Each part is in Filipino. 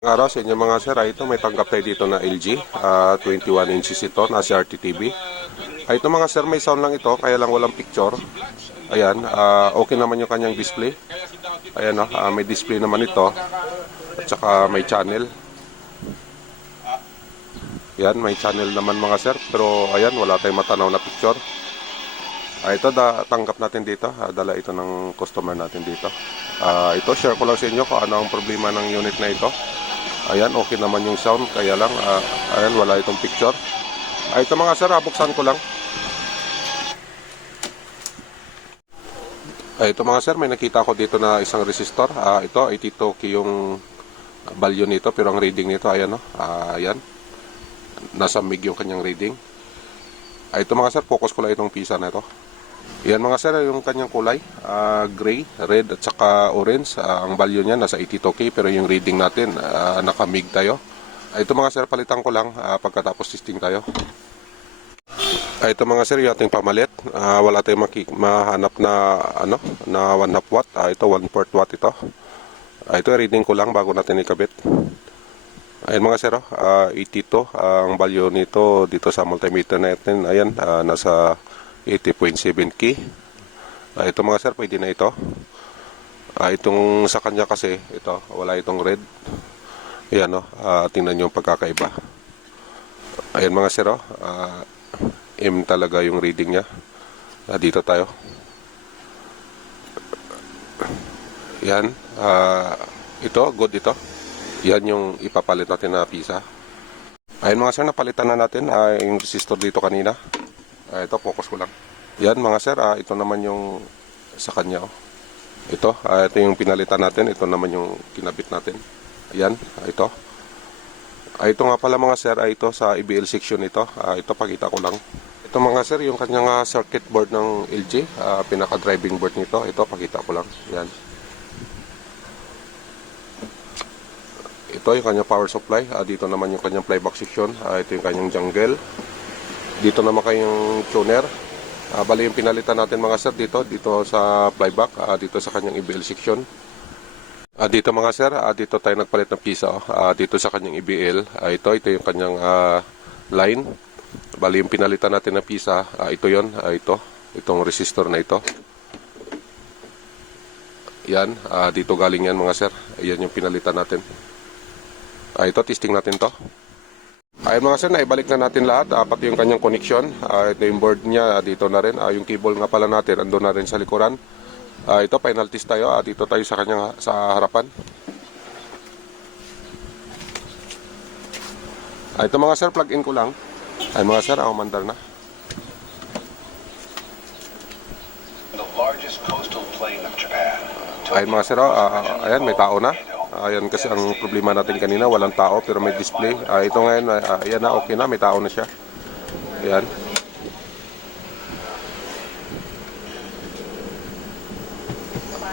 Araw sa inyo mga sir, ito may tanggap tayo dito na LG 21 inches ito na CRT TV. Ito mga sir, may sound lang ito kaya lang walang picture. Ayan, okay naman yung kanyang display. Ayan, may display naman ito at saka may channel. Yan, may channel naman mga sir, pero ayan, wala tayong matanaw na picture. Ito tanggap natin dito, dala ito ng customer natin dito. Ito share ko lang sa inyo kung ano ang problema ng unit na ito. Ayan, okay naman yung sound, kaya lang, ayan, wala itong picture. Ito mga sir, buksan ko lang. Ito mga sir, may nakita ko dito na isang resistor. Ito, 82 k yung value nito, pero ang reading nito, ayan, ayan. Nasa mig yung kanyang reading. Ito mga sir, focus ko lang itong pisa na ito. Yan mga sir, yung kanyang kulay, gray, red at saka orange. Ang value niya nasa 82k pero yung reading natin naka-mig tayo. Ito mga sir, palitan ko lang pagkatapos testing tayo. Ito mga sir, yung ating pamalit. Wala tayong mahanap na na 1/2 watt. Ito 1/4 watt ito. Ito reading ko lang bago natin ikabit. Ayan mga sir, 82 ang value nito dito sa multimeter natin. Ayan, nasa 80.7k. Ito mga sir, pwede na ito. Itong sa kanya kasi, ito, wala itong red. Ayan, tingnan nyo yung pagkakaiba. Ayan mga sir, M talaga yung reading niya. Dito tayo. Yan, ito, good ito. Yan yung ipapalit natin na pisa. Ayan mga sir, napalitan na natin yung resistor dito kanina. Ito, focus ko lang. Yan mga sir, ito naman yung sa kanya. Ito yung pinalitan natin. Ito naman yung kinabit natin. Ayan, ito. Ito nga pala mga sir, ito sa EBL section ito. Ito, pakita ko lang. Ito mga sir, yung kanyang circuit board ng LG. Pinaka-driving board nito. Ito, pakita ko lang. Yan. Ito yung kanyang power supply. Dito naman yung kanyang playback section. Ito yung kanyang jungle. Dito naman kayong tuner. Bali yung pinalitan natin mga sir dito sa flyback, dito sa kanyang EBL section. Dito mga sir, dito tayo nagpalit ng pisa. Dito sa kanyang EBL, ito yung kanyang line. Bali yung pinalitan natin ng pisa, ito yon, itong resistor na ito. Yan, dito galing yan mga sir. Ayan yung pinalitan natin. Ito, testing natin to. Ayun mga sir, naibalik na natin lahat, pati yung kanyang connection. Ito yung board niya, dito na rin. Yung cable nga pala natin, andun na rin sa likuran. Ito, final test tayo. Dito tayo sa kanyang sa harapan. Ito mga sir, plug in ko lang. Ayun mga sir, mandar na. Ayun mga sir, ayan, may tao na. Ayan kasi ang problema natin kanina, walang tao pero may display. Ito ngayon, ayan na, okay na, may tao na siya. Ayan.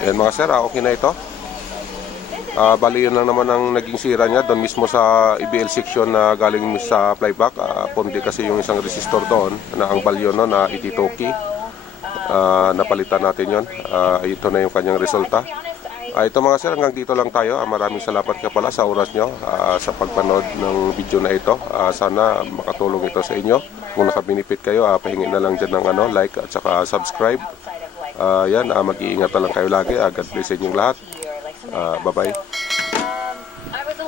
Ayan mga sir, okay na ito. Bali yun lang naman ang naging sira niya doon mismo sa EBL section na galing sa flyback. Pundi kasi yung isang resistor doon na ang value no, na 82k. Napalitan natin yon. Ito na yung kanyang resulta. Ito mga sir, hanggang dito lang tayo. Maraming salamat ka pala sa oras nyo sa pagpanood ng video na ito. Sana makatulong ito sa inyo. Kung nakabinipit kayo, pahingi na lang dyan ng like at saka subscribe. Yan, mag-iingat na lang kayo lagi. God bless sa inyong lahat. Bye-bye.